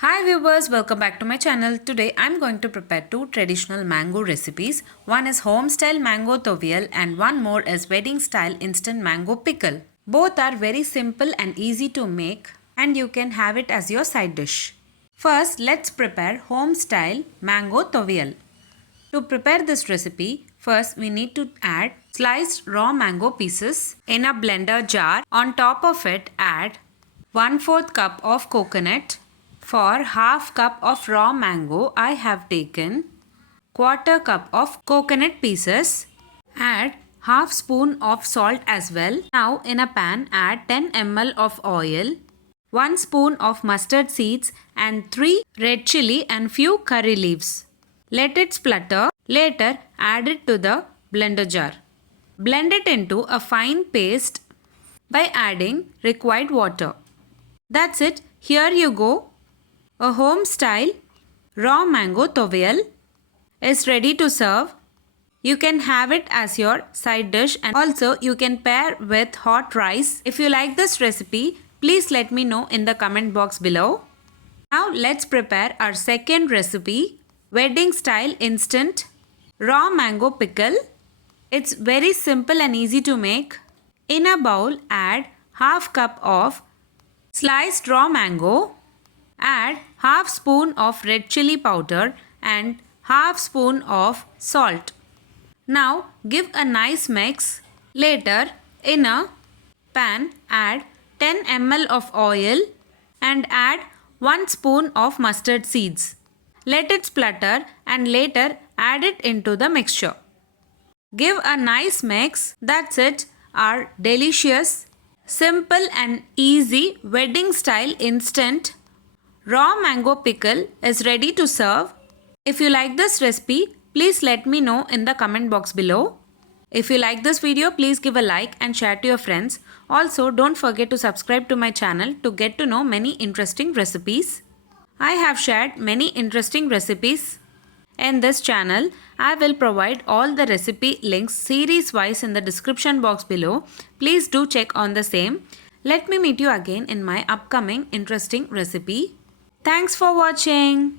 Hi viewers, welcome back to my channel. Today I'm going to prepare two traditional mango recipes. One is home-style mango thovayal and one more is wedding-style instant mango pickle. Both are very simple and easy to make and you can have it as your side dish. First, let's prepare home-style mango thovayal. To prepare this recipe, first we need to add sliced raw mango pieces in a blender jar. On top of it, add 1/4 cup of coconut. For half cup of raw mango, I have taken 1/4 cup of coconut pieces. Add half spoon of salt as well. Now in a pan, add 10 ml of oil, 1 spoon of mustard seeds and 3 red chili and few curry leaves. Let it splutter. Later, add it to the blender jar. Blend it into a fine paste by adding required water. That's it. Here you go. A home-style raw mango thovayal is ready to serve. You can have it as your side dish and also you can pair with hot rice. If you like this recipe, please let me know in the comment box below. Now let's prepare our second recipe, wedding-style instant raw mango pickle. It's very simple and easy to make. In a bowl, add half cup of sliced raw mango. Add half spoon of red chili powder and half spoon of salt. Now give a nice mix. Later in a pan add 10 ml of oil and add 1 spoon of mustard seeds. Let it splutter and later add it into the mixture. Give a nice mix. That's it. Our delicious, simple and easy wedding style instant raw mango pickle is ready to serve. If you like this recipe, please let me know in the comment box below. If you like this video, please give a like and share to your friends. Also, don't forget to subscribe to my channel to get to know many interesting recipes. I have shared many interesting recipes in this channel. I will provide all the recipe links series wise in the description box below. Please do check on the same. Let me meet you again in my upcoming interesting recipe. Thanks for watching.